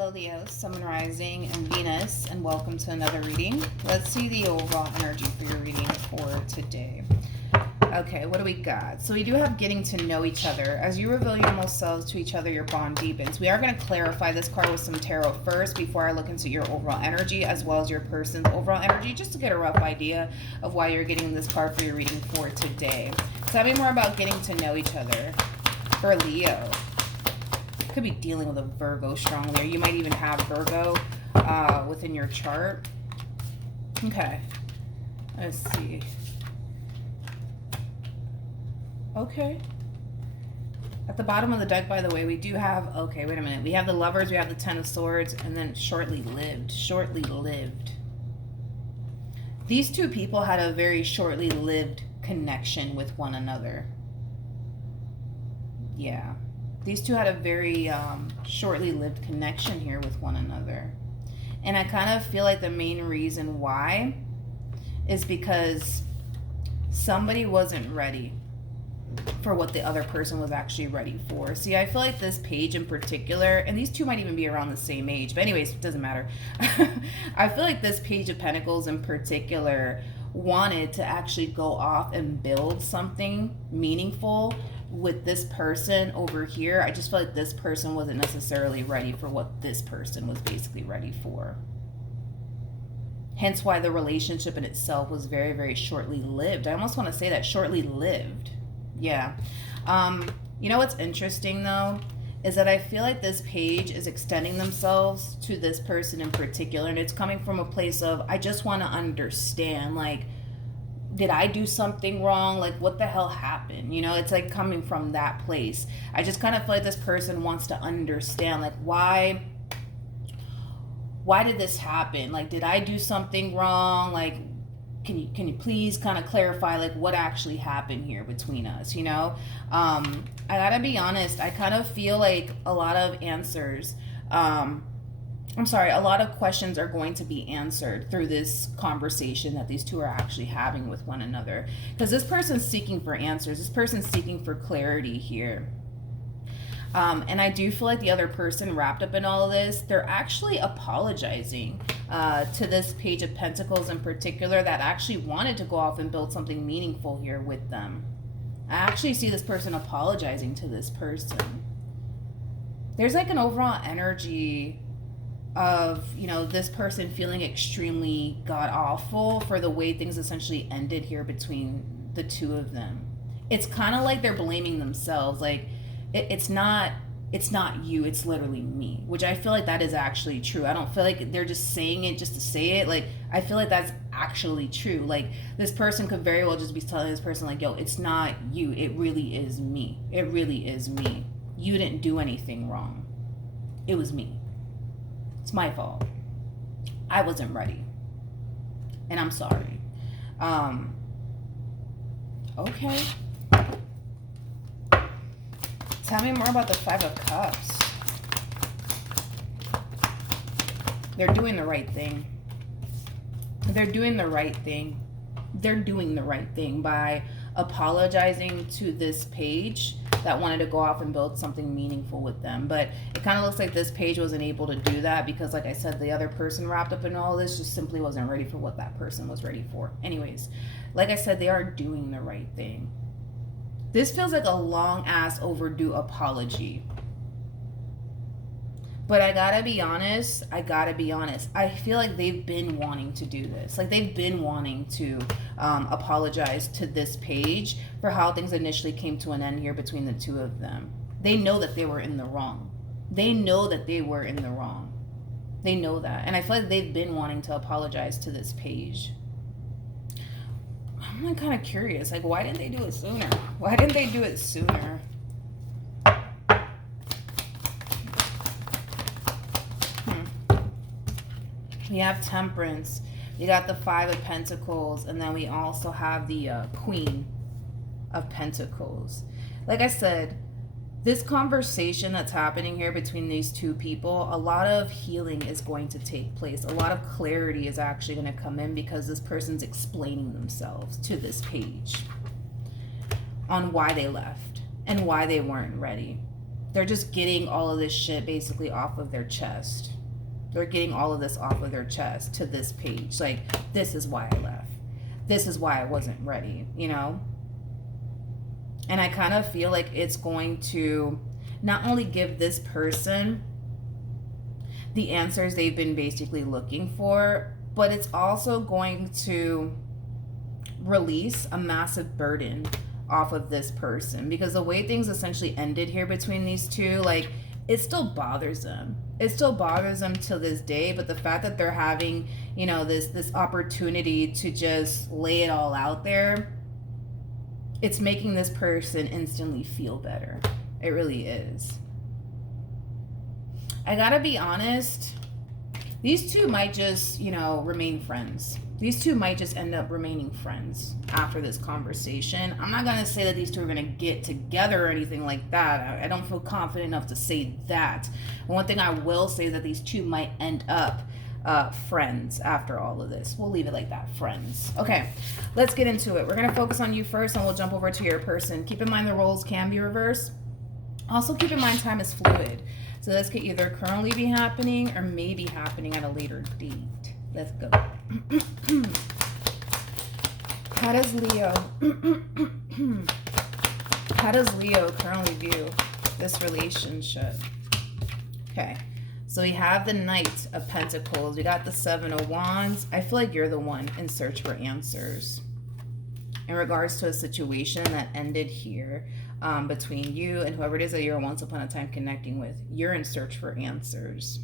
Hello Leo, Sun Rising and Venus, and welcome to another reading. Let's see the overall energy for your reading for today. Okay, what do we got? So we do have getting to know each other. As you reveal your most selves to each other, your bond deepens. We are going to clarify this card with some tarot first before I look into your overall energy as well as your person's overall energy, just to get a rough idea of why you're getting this card for your reading for today. So tell me more about getting to know each other for Leo. Could be dealing with a Virgo strongly, or you might even have Virgo within your chart. Okay, let's see. Okay, at the bottom of the deck, by the way, we do have, okay, wait a minute, we have the Lovers, we have the Ten of Swords, and then shortly lived. These two people had a very shortly lived connection with one another. Yeah. These two had a very shortly lived connection here with one another. And I kind of feel like the main reason why is because somebody wasn't ready for what the other person was actually ready for. See, I feel like this page in particular, and these two might even be around the same age, but anyways, it doesn't matter. I feel like this Page of Pentacles in particular wanted to actually go off and build something meaningful with this person over here. I just feel like this person wasn't necessarily ready for what this person was basically ready for. Hence why the relationship in itself was very, very shortly lived. I almost want to say that, shortly lived. Yeah. You know what's interesting though, is that I feel like this page is extending themselves to this person in particular, and it's coming from a place of, I just want to understand, like, did I do something wrong? Like, what the hell happened? You know, it's like coming from that place. I just kind of feel like this person wants to understand, like, why did this happen? Like, did I do something wrong? Like, can you please kind of clarify, like, what actually happened here between us, you know? I gotta be honest, I kind of feel like a lot of answers, a lot of questions are going to be answered through this conversation that these two are actually having with one another. Because this person's seeking for answers. This person's seeking for clarity here. And I do feel like the other person wrapped up in all of this, they're actually apologizing to this Page of Pentacles in particular that actually wanted to go off and build something meaningful here with them. I actually see this person apologizing to this person. There's like an overall energy of, you know, this person feeling extremely god-awful for the way things essentially ended here between the two of them. It's kind of like they're blaming themselves. Like, it's not you, it's literally me, which I feel like that is actually true. I don't feel like they're just saying it just to say it. Like, I feel like that's actually true. Like, this person could very well just be telling this person, like, yo, it's not you, it really is me. It really is me. You didn't do anything wrong. It was me. It's my fault. I wasn't ready. And I'm sorry. Okay. Tell me more about the Five of Cups. They're doing the right thing. They're doing the right thing. They're doing the right thing by apologizing to this page that wanted to go off and build something meaningful with them. But it kind of looks like this page wasn't able to do that because, like I said, the other person wrapped up in all this just simply wasn't ready for what that person was ready for. Anyways, like I said, they are doing the right thing. This feels like a long-ass overdue apology. But I gotta be honest. I feel like they've been wanting to do this. Like, they've been wanting to apologize to this page for how things initially came to an end here between the two of them. They know that they were in the wrong. They know that they were in the wrong. They know that. And I feel like they've been wanting to apologize to this page. I'm kind of curious. Like, why didn't they do it sooner? Why didn't they do it sooner? We have Temperance. We got the Five of Pentacles. And then we also have the Queen of Pentacles. Like I said, this conversation that's happening here between these two people, a lot of healing is going to take place. A lot of clarity is actually going to come in because this person's explaining themselves to this page on why they left and why they weren't ready. They're just getting all of this shit basically off of their chest. They're getting all of this off of their chest to this page. Like, this is why I left. This is why I wasn't ready, you know? And I kind of feel like it's going to not only give this person the answers they've been basically looking for, but it's also going to release a massive burden off of this person, because the way things essentially ended here between these two, like, it still bothers them. It still bothers them to this day, but the fact that they're having, you know, this opportunity to just lay it all out there, it's making this person instantly feel better. It really is. I gotta be honest, these two might just, you know, remain friends. These two might just end up remaining friends after this conversation. I'm not gonna say that these two are gonna get together or anything like that. I don't feel confident enough to say that. One thing I will say is that these two might end up friends after all of this. We'll leave it like that, friends. Okay, let's get into it. We're gonna focus on you first, and we'll jump over to your person. Keep in mind the roles can be reversed. Also keep in mind time is fluid. So this could either currently be happening or may be happening at a later date. Let's go. How does Leo currently view this relationship? Okay, so we have the Knight of Pentacles. We got the Seven of Wands. I feel like you're the one in search for answers in regards to a situation that ended here between you and whoever it is that you're once upon a time connecting with. You're in search for answers.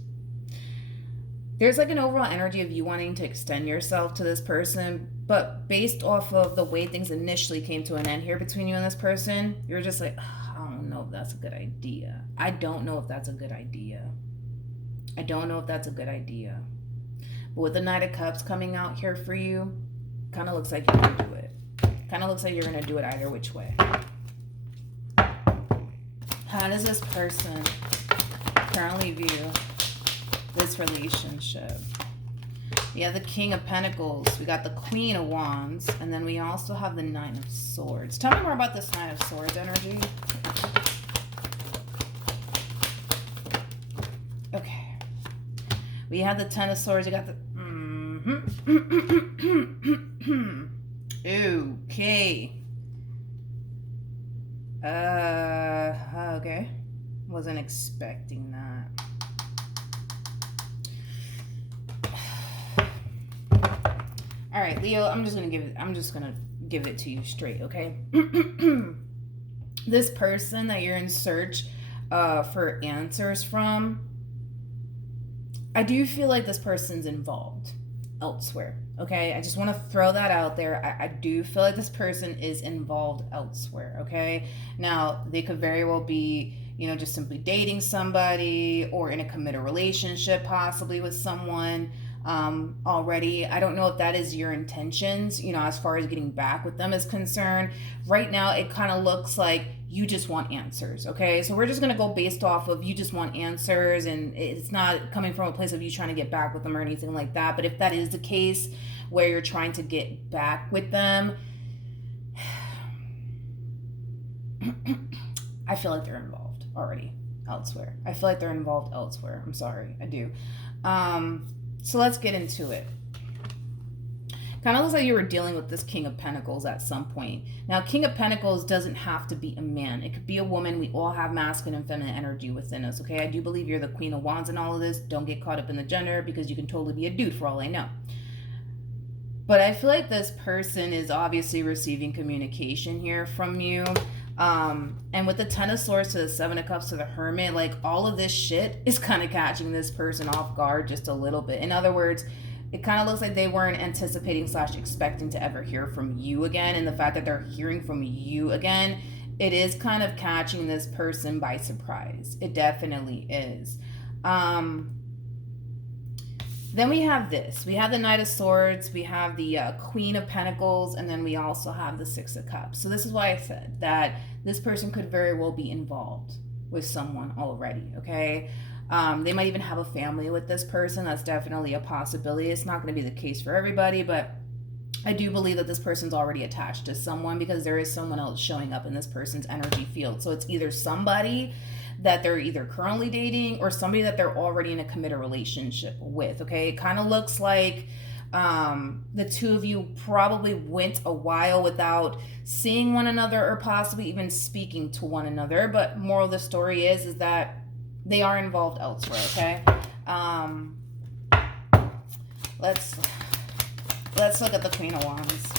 There's like an overall energy of you wanting to extend yourself to this person, but based off of the way things initially came to an end here between you and this person, you're just like, I don't know if that's a good idea. I don't know if that's a good idea. I don't know if that's a good idea. But with the Knight of Cups coming out here for you, kind of looks like you're going to do it. Kind of looks like you're going to do it either which way. How does this person currently view this relationship? We have the King of Pentacles. We got the Queen of Wands. And then we also have the Nine of Swords. Tell me more about this Nine of Swords energy. Okay. We have the Ten of Swords. We got the... Okay. Okay. Wasn't expecting that. All right, Leo, I'm just gonna give it to you straight, okay? This person that you're in search for answers from, I do feel like this person's involved elsewhere, okay? I just want to throw that out there. I do feel like this person is involved elsewhere, okay? Now, they could very well be, you know, just simply dating somebody or in a committed relationship possibly with someone already. I don't know if that is your intentions, you know, as far as getting back with them is concerned. Right now, it kind of looks like you just want answers, okay? So we're just going to go based off of you just want answers, and it's not coming from a place of you trying to get back with them or anything like that. But if that is the case where you're trying to get back with them, I feel like they're involved already elsewhere. I feel like they're involved elsewhere. I'm sorry. I do. So let's get into it. Kind of looks like you were dealing with this King of Pentacles at some point. Now, King of Pentacles doesn't have to be a man. It could be a woman. We all have masculine and feminine energy within us, okay? I do believe you're the Queen of Wands in all of this. Don't get caught up in the gender, because you can totally be a dude for all I know. But I feel like this person is obviously receiving communication here from you. And with the Ten of Swords to the Seven of Cups to the Hermit, like, all of this shit is kind of catching this person off guard just a little bit. In other words, it kind of looks like they weren't anticipating / expecting to ever hear from you again. And the fact that they're hearing from you again, it is kind of catching this person by surprise. It definitely is. Then we have this. We have the Knight of Swords. We have the Queen of Pentacles. And then we also have the Six of Cups. So this is why I said that this person could very well be involved with someone already, okay? They might even have a family with this person. That's definitely a possibility. It's not going to be the case for everybody, but I do believe that this person's already attached to someone, because there is someone else showing up in this person's energy field. So it's either somebody that they're either currently dating or somebody that they're already in a committed relationship with. Okay, it kind of looks like the two of you probably went a while without seeing one another or possibly even speaking to one another. But moral of the story is that they are involved elsewhere. Okay, let's look at the Queen of Wands.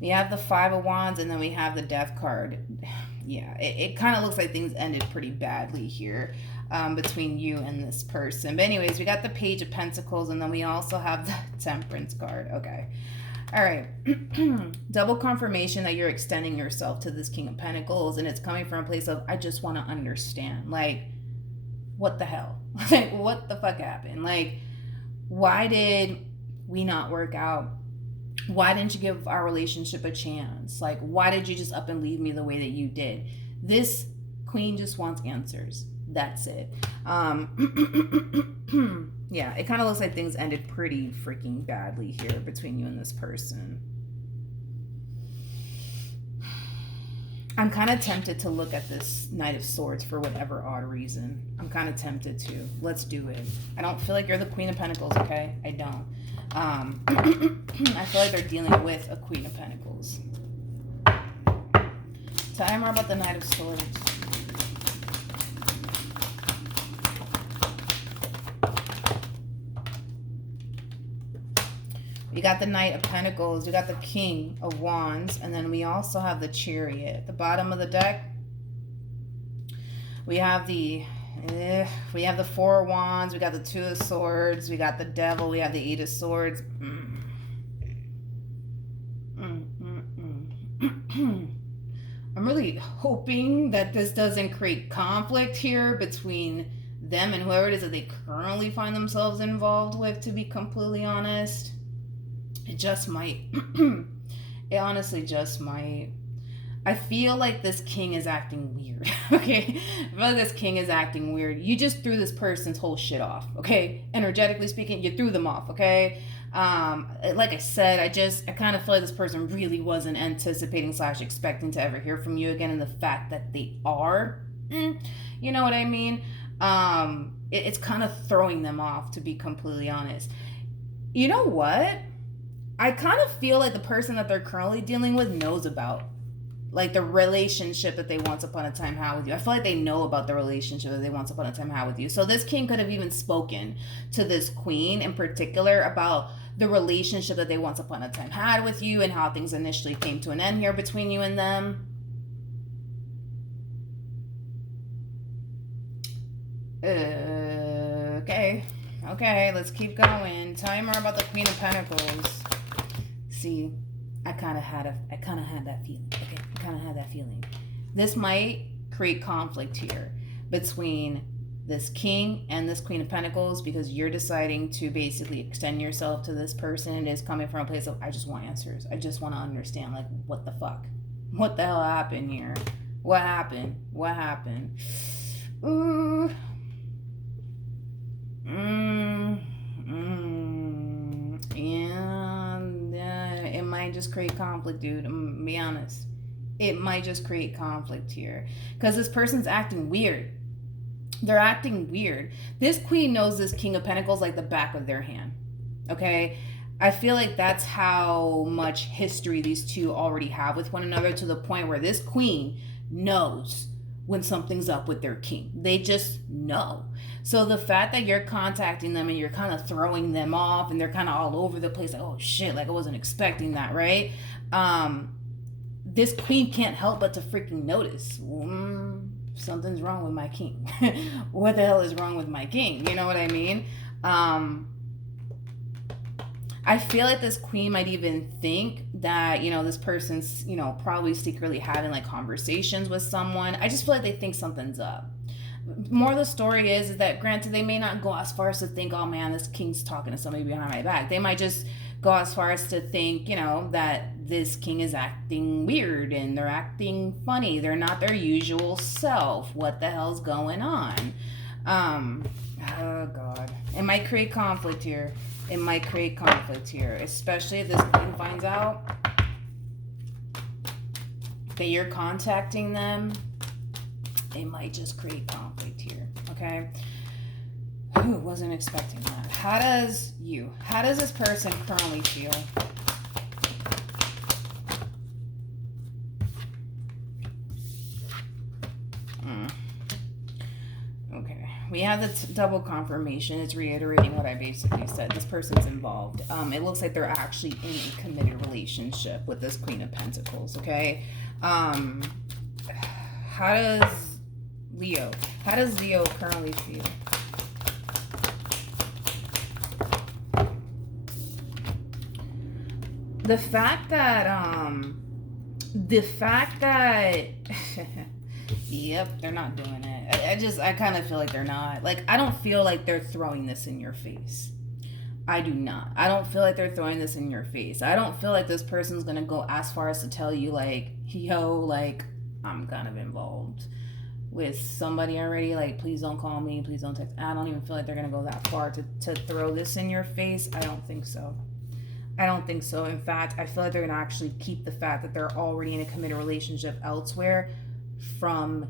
We have the Five of Wands, and then we have the Death card. Yeah, it kind of looks like things ended pretty badly here between you and this person. But anyways, we got the Page of Pentacles, and then we also have the Temperance card. Okay. All right. Double confirmation that you're extending yourself to this King of Pentacles, and it's coming from a place of, I just want to understand. Like, what the hell? Like, what the fuck happened? Like, why did we not work out? Why didn't you give our relationship a chance? Like, why did you just up and leave me the way that you did? This queen just wants answers. That's it. Yeah, it kind of looks like things ended pretty freaking badly here between you and this person. I'm kind of tempted to look at this Knight of Swords for whatever odd reason. I'm kind of tempted to. Let's do it. I don't feel like you're the Queen of Pentacles, okay? I don't. I feel like they're dealing with a Queen of Pentacles. Tell me more about the Knight of Swords. We got the Knight of Pentacles, we got the King of Wands, and then we also have the Chariot. At the bottom of the deck, we have the Four of Wands, we got the Two of Swords, we got the Devil, we have the Eight of Swords. I'm really hoping that this doesn't create conflict here between them and whoever it is that they currently find themselves involved with, to be completely honest. It just might. It honestly just might. I feel like this king is acting weird, okay? I feel like this king is acting weird. You just threw this person's whole shit off, okay? Energetically speaking, you threw them off, okay? Like I said, I kind of feel like this person really wasn't anticipating / expecting to ever hear from you again, and the fact that they are, you know what I mean? It's kind of throwing them off, to be completely honest. You know what? I kind of feel like the person that they're currently dealing with knows about, like, the relationship that they once upon a time had with you. I feel like they know about the relationship that they once upon a time had with you. So this king could have even spoken to this queen in particular about the relationship that they once upon a time had with you and how things initially came to an end here between you and them. Okay, let's keep going. Tell me more about the Queen of Pentacles. See, I kind of had that feeling. Okay, I kind of had that feeling. This might create conflict here between this king and this Queen of Pentacles, because you're deciding to basically extend yourself to this person. It is coming from a place of, I just want answers. I just want to understand, like, what the fuck? What the hell happened here? What happened? What happened? Ooh. Yeah, it might just create conflict, dude. I'm gonna be honest. It might just create conflict here, because this person's acting weird. They're acting weird. This queen knows this King of Pentacles like the back of their hand. Okay? I feel like that's how much history these two already have with one another, to the point where this queen knows when something's up with their king. They just know. So the fact that you're contacting them and you're kind of throwing them off and they're kind of all over the place, like, oh shit, like I wasn't expecting that, right? This queen can't help but to freaking notice, something's wrong with my king. What the hell is wrong with my king? You know what I mean? I feel like this queen might even think that, you know, this person's, you know, probably secretly having like conversations with someone. I just feel like they think something's up. More of the story is that, granted, they may not go as far as to think, oh man, this king's talking to somebody behind my back. They might just go as far as to think, you know, that this king is acting weird and they're acting funny. They're not their usual self. What the hell's going on? Oh God. It might create conflict here. It might create conflict here, especially if this queen finds out that you're contacting them. It might just create conflict here, okay? Who wasn't expecting that? How does this person currently feel? Okay, we have the double confirmation. It's reiterating what I basically said. This person's involved. It looks like they're actually in a committed relationship with this Queen of Pentacles, okay? How does Leo currently feel? The fact that yep, they're not doing it. I kind of feel like they're not. Like, I don't feel like they're throwing this in your face. I do not. I don't feel like they're throwing this in your face. I don't feel like this person's gonna go as far as to tell you, like, yo, like, I'm kind of involved with somebody already. Like, please don't call me. Please don't text. I don't even feel like they're gonna go that far to throw this in your face. I don't think so. I don't think so. In fact, I feel like they're going to actually keep the fact that they're already in a committed relationship elsewhere from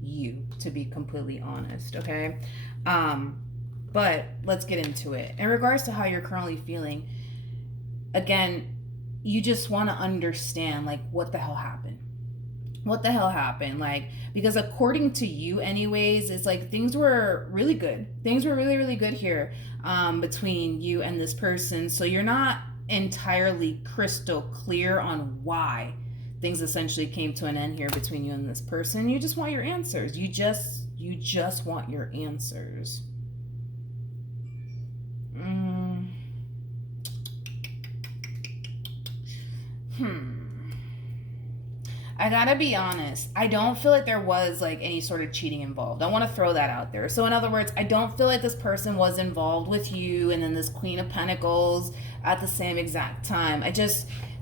you, to be completely honest, okay? But let's get into it. In regards to how you're currently feeling, again, you just want to understand, like, what the hell happened? What the hell happened? Like, because according to you anyways, it's like things were really good. Things were really, really good here between you and this person. So you're not entirely crystal clear on why things essentially came to an end here between you and this person. You just want your answers. You just want your answers. I gotta be honest, I don't feel like there was like any sort of cheating involved. I want to throw that out there. So in other words, I don't feel like this person was involved with you and then this Queen of Pentacles at the same exact time.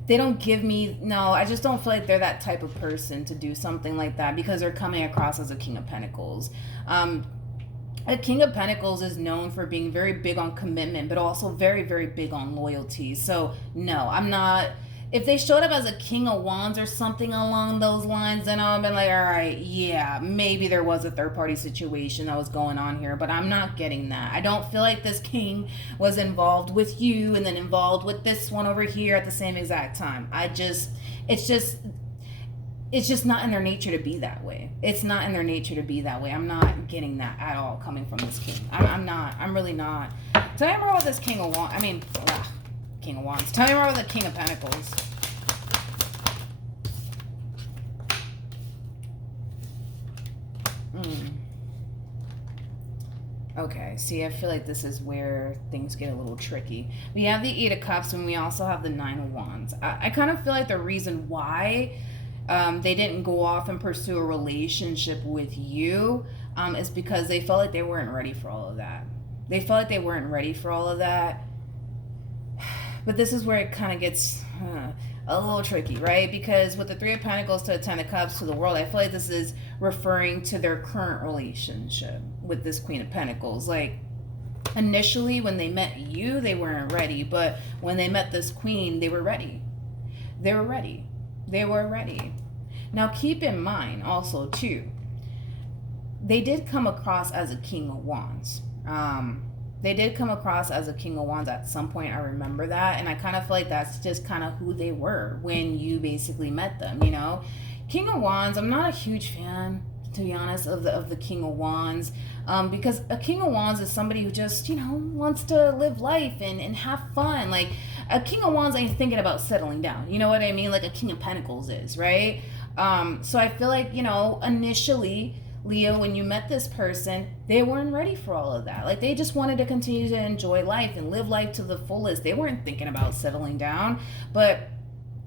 They don't give me, no, I just don't feel like they're that type of person to do something like that, because they're coming across as a King of Pentacles. A King of Pentacles is known for being very big on commitment, but also very, very big on loyalty. So no, I'm not. If they showed up as a King of Wands or something along those lines, then I would have been like, all right, yeah, maybe there was a third-party situation that was going on here, but I'm not getting that. I don't feel like this king was involved with you and then involved with this one over here at the same exact time. It's just not in their nature to be that way. It's not in their nature to be that way. I'm not getting that at all coming from this king. I'm not. I'm really not. Tell me more about this King of Wands. King of Wands. Tell me more about the King of Pentacles. Okay, see, I feel like this is where things get a little tricky. We have the Eight of Cups and we also have the Nine of Wands. I kind of feel like the reason why they didn't go off and pursue a relationship with you is because they felt like they weren't ready for all of that. They felt like they weren't ready for all of that. But this is where it kind of gets a little tricky, right? Because with the Three of Pentacles to the Ten of Cups to the World, I feel like this is referring to their current relationship with this Queen of Pentacles. Like, initially when they met you, they weren't ready. But when they met this Queen, they were ready. They were ready. They were ready. Now, keep in mind also, too, they did come across as a King of Wands. They did come across as a King of Wands at some point. I remember that. And I kind of feel like that's just kind of who they were when you basically met them, you know? King of Wands, I'm not a huge fan, to be honest, of the King of Wands. Because a King of Wands is somebody who just, you know, wants to live life and have fun. Like, a King of Wands ain't thinking about settling down. You know what I mean? Like a King of Pentacles is, right? So I feel like, you know, initially, Leo, when you met this person, they weren't ready for all of that. Like, they just wanted to continue to enjoy life and live life to the fullest. They weren't thinking about settling down. But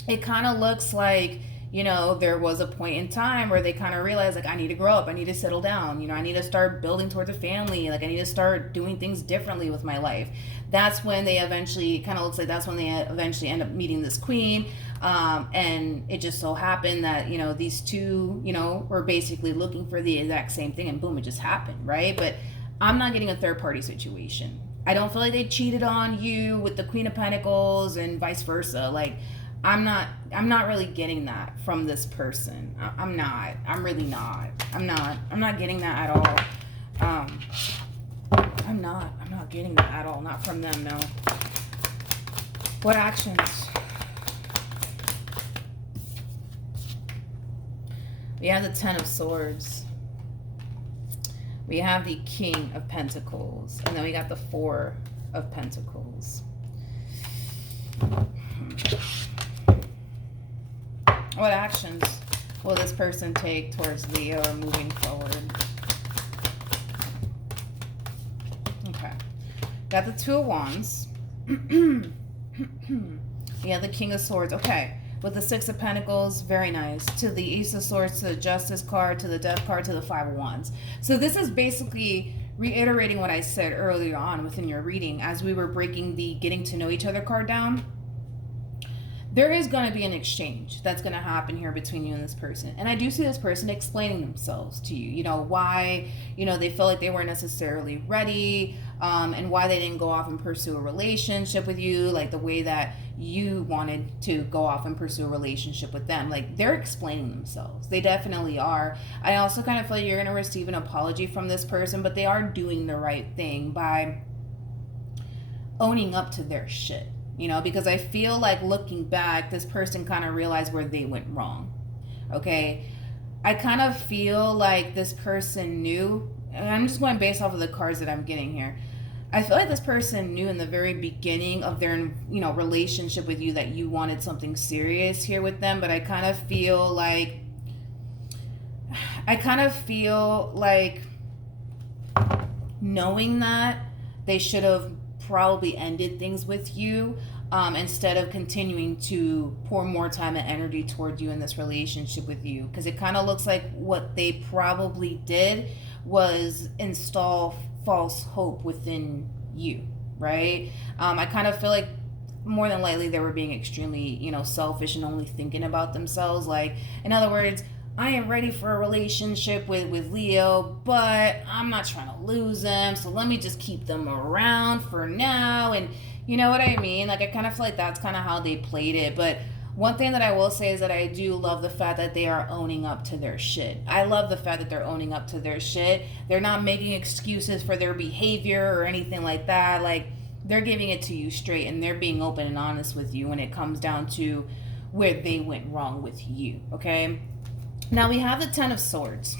it kind of looks like, you know, there was a point in time where they kind of realized, like, I need to grow up. I need to settle down. You know, I need to start building towards a family. Like, I need to start doing things differently with my life. That's when they eventually, kind of looks like that's when they eventually end up meeting this queen. And it just so happened that, you know, these two, you know, were basically looking for the exact same thing, and boom, it just happened, right? But I'm not getting a third party situation I don't feel like they cheated on you with the Queen of Pentacles and vice versa. Like, I'm not really getting that from this person. I'm not. I'm really not. I'm not getting that at all. I'm not getting that at all. Not from them, no. What actions? We have the Ten of Swords. We have the King of Pentacles. And then we got the Four of Pentacles. What actions will this person take towards Leo or moving forward? Okay. Got the Two of Wands. Yeah, the King of Swords. Okay. With the Six of Pentacles, very nice. To the Ace of Swords, to the Justice card, to the Death card, to the Five of Wands. So this is basically reiterating what I said earlier on within your reading as we were breaking the getting to know each other card down. There is going to be an exchange that's going to happen here between you and this person. And I do see this person explaining themselves to you. You know, why, you know, they feel like they weren't necessarily ready, and why they didn't go off and pursue a relationship with you, like the way that you wanted to go off and pursue a relationship with them. Like, they're explaining themselves. They definitely are. I also kind of feel like you're going to receive an apology from this person, but they are doing the right thing by owning up to their shit. You know, because I feel like looking back, this person kind of realized where they went wrong. Okay. I kind of feel like this person knew, and I'm just going based off of the cards that I'm getting here. I feel like this person knew in the very beginning of their, you know, relationship with you that you wanted something serious here with them. But I kind of feel like knowing that they should have probably ended things with you, instead of continuing to pour more time and energy toward you in this relationship with you, because it kind of looks like what they probably did was install false hope within you, right? I kind of feel like more than likely they were being extremely, you know, selfish and only thinking about themselves. Like, in other words, I am ready for a relationship with Leo, but I'm not trying to lose them, so let me just keep them around for now. And you know what I mean? Like, I kind of feel like that's kind of how they played it. But one thing that I will say is that I do love the fact that they are owning up to their shit. I love the fact that they're owning up to their shit. They're not making excuses for their behavior or anything like that. Like, they're giving it to you straight, and they're being open and honest with you when it comes down to where they went wrong with you, okay? Now we have the Ten of Swords.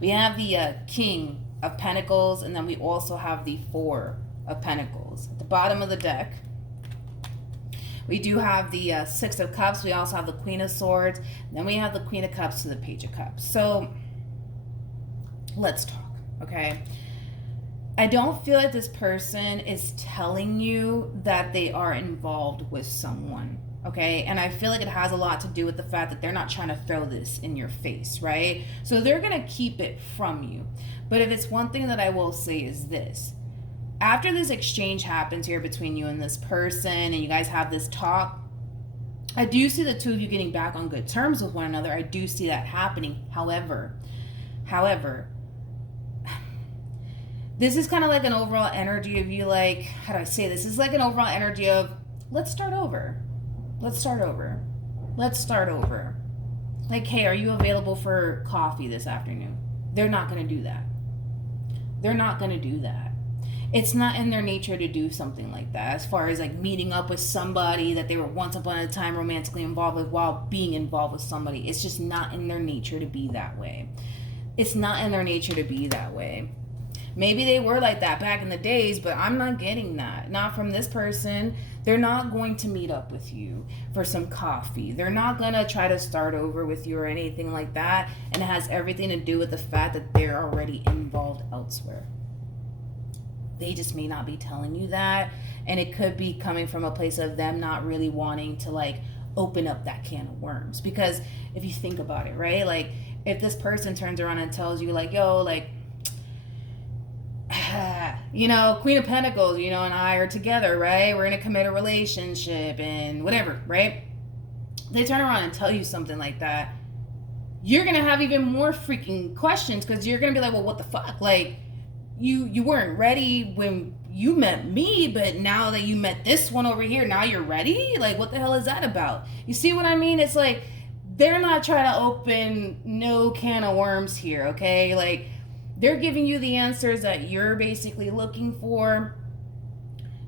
We have the King of Pentacles, and then we also have the Four of Pentacles. At the bottom of the deck, we do have the Six of Cups. We also have the Queen of Swords. Then we have the Queen of Cups to the Page of Cups. So let's talk, okay? I don't feel like this person is telling you that they are involved with someone. Okay, and I feel like it has a lot to do with the fact that they're not trying to throw this in your face, right? So they're going to keep it from you. But if it's one thing that I will say is this. After this exchange happens here between you and this person, and you guys have this talk, I do see the two of you getting back on good terms with one another. I do see that happening. However, this is kind of like an overall energy of you, like, how do I say this? This is like an overall energy of, let's start over. Let's start over. Let's start over. Like, hey, are you available for coffee this afternoon? They're not going to do that. They're not going to do that. It's not in their nature to do something like that, as far as like meeting up with somebody that they were once upon a time romantically involved with while being involved with somebody. It's just not in their nature to be that way. It's not in their nature to be that way. Maybe they were like that back in the days, but I'm not getting that. Not from this person. They're not going to meet up with you for some coffee. They're not going to try to start over with you or anything like that. And it has everything to do with the fact that they're already involved elsewhere. They just may not be telling you that. And it could be coming from a place of them not really wanting to like open up that can of worms. Because if you think about it, right? Like, if this person turns around and tells you like, yo, like, you know, Queen of Pentacles, you know, and I are together, right? We're in a committed relationship and whatever, right? They turn around and tell you something like that. You're going to have even more freaking questions, because you're going to be like, well, what the fuck? Like, you weren't ready when you met me, but now that you met this one over here, now you're ready? Like, what the hell is that about? You see what I mean? It's like, they're not trying to open no can of worms here, okay? Like, they're giving you the answers that you're basically looking for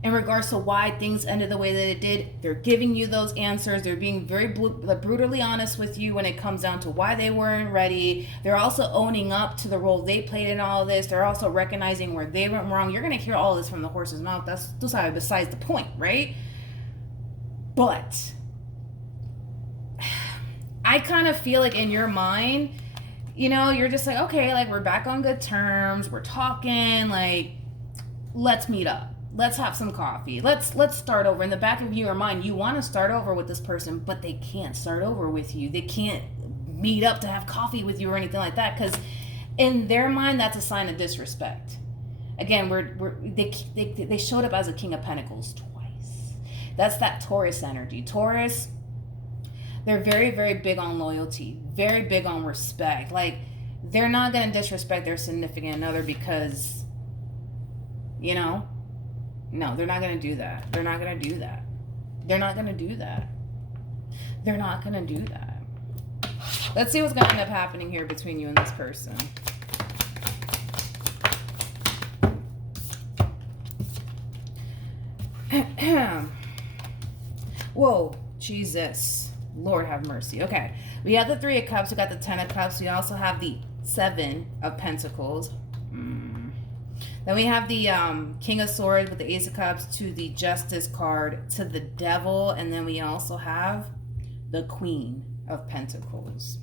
in regards to why things ended the way that it did. They're giving you those answers. They're being very brutally honest with you when it comes down to why they weren't ready. They're also owning up to the role they played in all of this. They're also recognizing where they went wrong. You're going to hear all this from the horse's mouth. That's besides the point, right? But I kind of feel like in your mind, you know, you're just like, okay, like, we're back on good terms. We're talking, like, let's meet up. Let's have some coffee. Let's start over. In the back of your mind, you want to start over with this person, but they can't start over with you. They can't meet up to have coffee with you or anything like that, because in their mind, that's a sign of disrespect. Again, they showed up as a King of Pentacles twice. That's that Taurus energy. Taurus, they're very, very big on loyalty, very big on respect. Like, they're not going to disrespect their significant other because, you know, no, they're not going to do that. They're not going to do that. They're not going to do that. They're not going to do that. Let's see what's going to end up happening here between you and this person. Whoa, Jesus. Lord have mercy. Okay, we have the Three of Cups. We got the Ten of Cups. We also have the Seven of Pentacles. Then we have the King of Swords with the Ace of Cups, to the Justice card, to the Devil, and then we also have the Queen of Pentacles.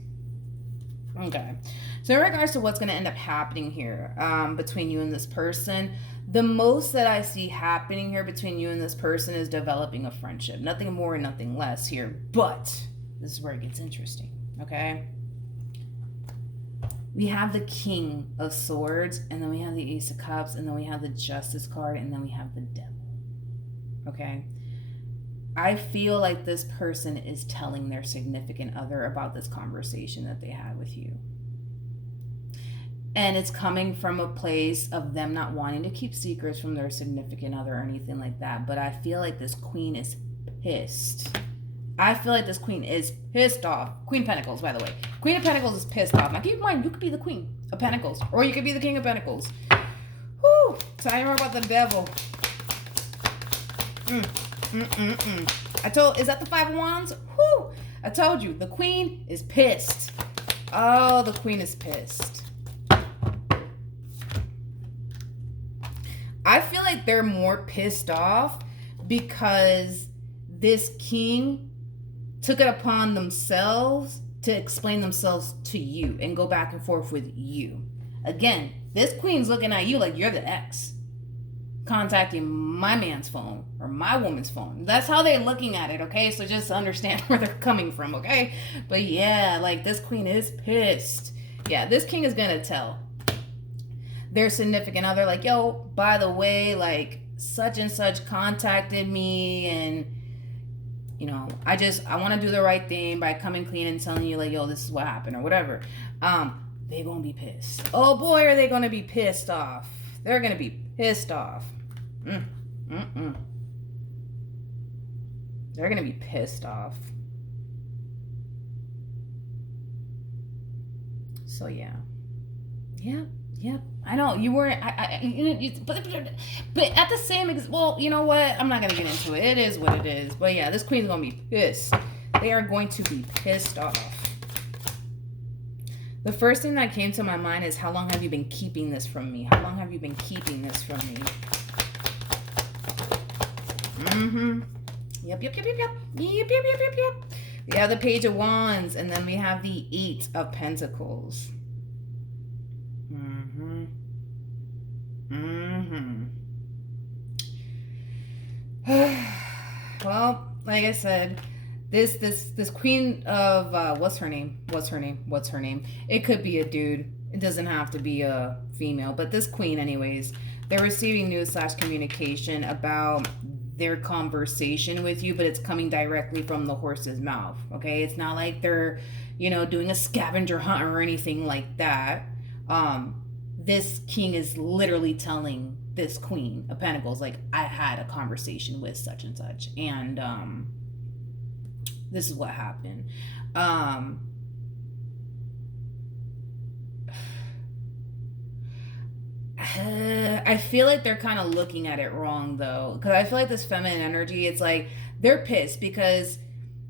Okay, so in regards to what's going to end up happening here between you and this person, the most that I see happening here between you and this person is developing a friendship. Nothing more and nothing less here, but this is where it gets interesting, okay? We have the King of Swords, and then we have the Ace of Cups, and then we have the Justice card, and then we have the Devil. Okay? I feel like this person is telling their significant other about this conversation that they had with you. And it's coming from a place of them not wanting to keep secrets from their significant other or anything like that. But I feel like this Queen is pissed. I feel like this Queen is pissed off. Queen of Pentacles, by the way. Queen of Pentacles is pissed off. Now keep in mind, you could be the Queen of Pentacles, or you could be the King of Pentacles. Whew. Tell me more about the Devil. Is that the Five of Wands? Whew. I told you, the Queen is pissed. Oh, the Queen is pissed. I feel like they're more pissed off because this King took it upon themselves to explain themselves to you and go back and forth with you. Again, this Queen's looking at you like you're the ex, contacting my man's phone or my woman's phone. That's how they're looking at it, okay? So just understand where they're coming from, okay? But yeah, like, this Queen is pissed. Yeah, this King is gonna tell their significant other, like, yo, by the way, like, such and such contacted me, and, you know, I want to do the right thing by coming clean and telling you, like, yo, this is what happened or whatever. They gonna be pissed. Oh boy, are they gonna be pissed off. They're gonna be pissed off. They're gonna be pissed off. So yeah. Yep. I know you weren't. But at the same, well, you know what? I'm not gonna get into it. It is what it is. But yeah, this Queen's gonna be pissed. They are going to be pissed off. The first thing that came to my mind is, how long have you been keeping this from me? How long have you been keeping this from me? Yep. We have the Page of Wands, and then we have the Eight of Pentacles. Well, like I said, this Queen of what's her name? It could be a dude. It doesn't have to be a female. But this Queen, anyways, they're receiving news / communication about their conversation with you, but it's coming directly from the horse's mouth. Okay, it's not like they're, doing a scavenger hunt or anything like that. this king is literally telling this queen of pentacles, like, I had a conversation with such and such, and this is what happened. I feel like they're kind of looking at it wrong, though, because I feel like this feminine energy, it's like they're pissed because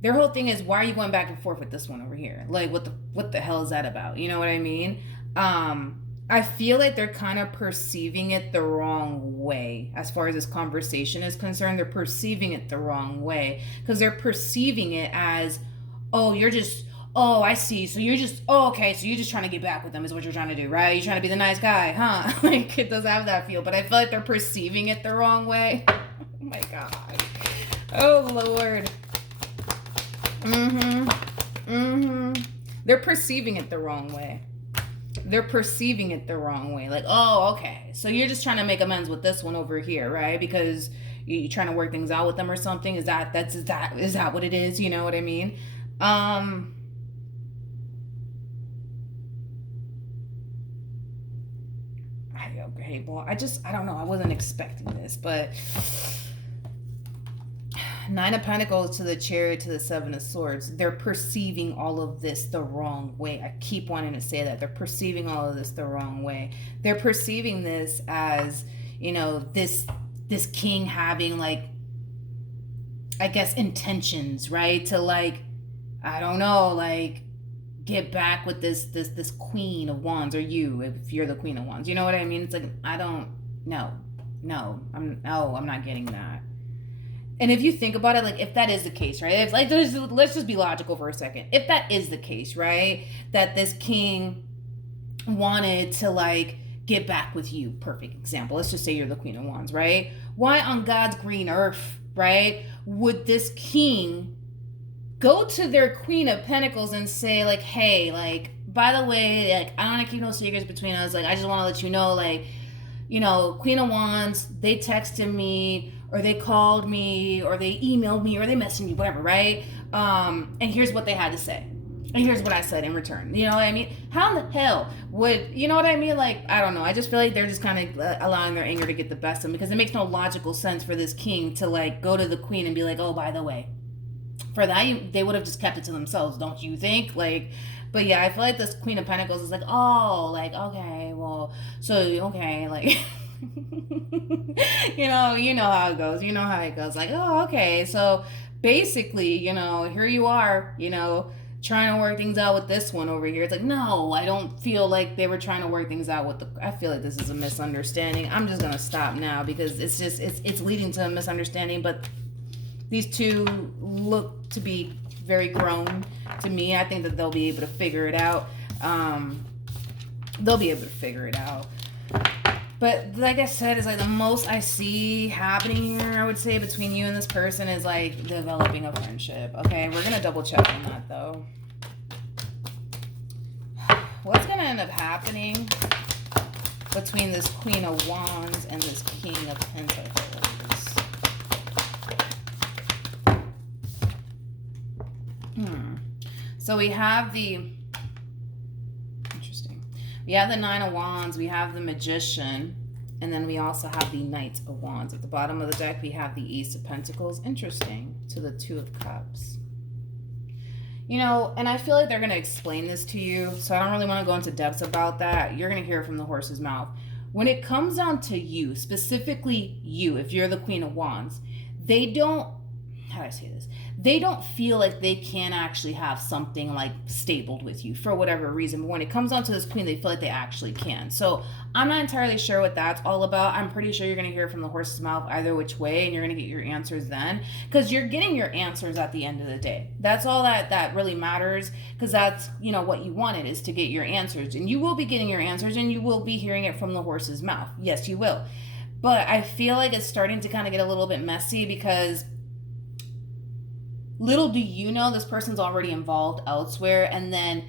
their whole thing is, why are you going back and forth with this one over here? Like, what the hell is that about? You know what I mean? I feel like they're kind of perceiving it the wrong way as far as this conversation is concerned. They're perceiving it the wrong way because they're perceiving it as, oh, you're just, oh, I see. So you're just, oh, okay. So you're just trying to get back with them is what you're trying to do, right? You're trying to be the nice guy, huh? Like, it does have that feel, but I feel like they're perceiving it the wrong way. Oh my God. Oh Lord. They're perceiving it the wrong way. They're perceiving it the wrong way. Like, oh, okay. So you're just trying to make amends with this one over here, right? Because you're trying to work things out with them or something. Is that what it is? You know what I mean? Okay, well, I don't know. I wasn't expecting this, but Nine of Pentacles to the Chariot to the Seven of Swords. They're perceiving all of this the wrong way. I keep wanting to say that. They're perceiving all of this the wrong way. They're perceiving this as, you know, this king having, like, I guess, intentions, right? To, like, I don't know, like, get back with this Queen of Wands, or you, if you're the Queen of Wands. You know what I mean? It's like, I don't, I'm not getting that. And if you think about it, like, if that is the case, right? If, like, let's just be logical for a second. If that is the case, right? That this king wanted to, like, get back with you. Perfect example. Let's just say you're the Queen of Wands, right? Why on God's green earth, right, would this king go to their Queen of Pentacles and say, like, hey, like, by the way, like, I don't want to keep no secrets between us. Like, I just want to let you know, like, you know, Queen of Wands, they texted me, or they called me, or they emailed me, or they messaged me, whatever, right? And here's what they had to say. And here's what I said in return. You know what I mean? How in the hell would, you know what I mean? Like, I don't know. I just feel like they're just kind of allowing their anger to get the best of them, because it makes no logical sense for this king to, like, go to the queen and be like, oh, by the way. For that, they would have just kept it to themselves, don't you think? Like, but yeah, I feel like this Queen of Pentacles is like, oh, like, okay, well, so, okay, like... you know how it goes. You know how it goes. Like, oh, okay. So basically, you know, here you are, you know, trying to work things out with this one over here. It's like, no, I don't feel like they were trying to work things out with I feel like this is a misunderstanding. I'm just gonna stop now, because it's leading to a misunderstanding. But these two look to be very grown to me. I think that they'll be able to figure it out. But like I said, it's like the most I see happening here, I would say, between you and this person is, like, developing a friendship. Okay, we're going to double check on that, though. What's going to end up happening between this Queen of Wands and this King of Pentacles? So we have we have the Nine of Wands, we have the Magician, and then we also have the Knight of Wands. At the bottom of the deck, we have the Ace of Pentacles. Interesting. To the Two of Cups. You know, and I feel like they're going to explain this to you, so I don't really want to go into depths about that. You're going to hear it from the horse's mouth. When it comes down to you, specifically you, if you're the Queen of Wands, they don't, how do I say this? They don't feel like they can actually have something, like, stabled with you for whatever reason. But when it comes down to this queen, they feel like they actually can. So I'm not entirely sure what that's all about. I'm pretty sure you're going to hear from the horse's mouth either which way, and you're going to get your answers then, because you're getting your answers at the end of the day. That's all that really matters, because that's, you know, what you wanted, is to get your answers. And you will be getting your answers, and you will be hearing it from the horse's mouth. Yes, you will. But I feel like it's starting to kind of get a little bit messy, because little do you know, this person's already involved elsewhere, and then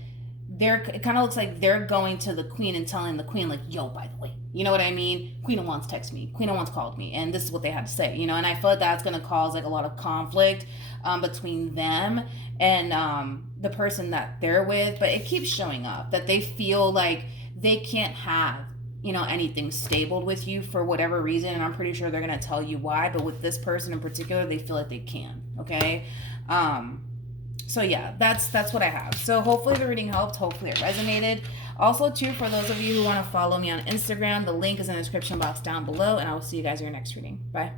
it kind of looks like they're going to the queen and telling the queen, like, yo, by the way, you know what I mean? Queen of Wands texted me, Queen of Wands called me, and this is what they had to say, you know? And I feel like that's going to cause, like, a lot of conflict between them and the person that they're with. But it keeps showing up that they feel like they can't have, anything stable with you for whatever reason, and I'm pretty sure they're going to tell you why, but with this person in particular, they feel like they can. Okay. So yeah, that's what I have. So hopefully the reading helped. Hopefully it resonated. Also, too, for those of you who want to follow me on Instagram, the link is in the description box down below, and I will see you guys in your next reading. Bye.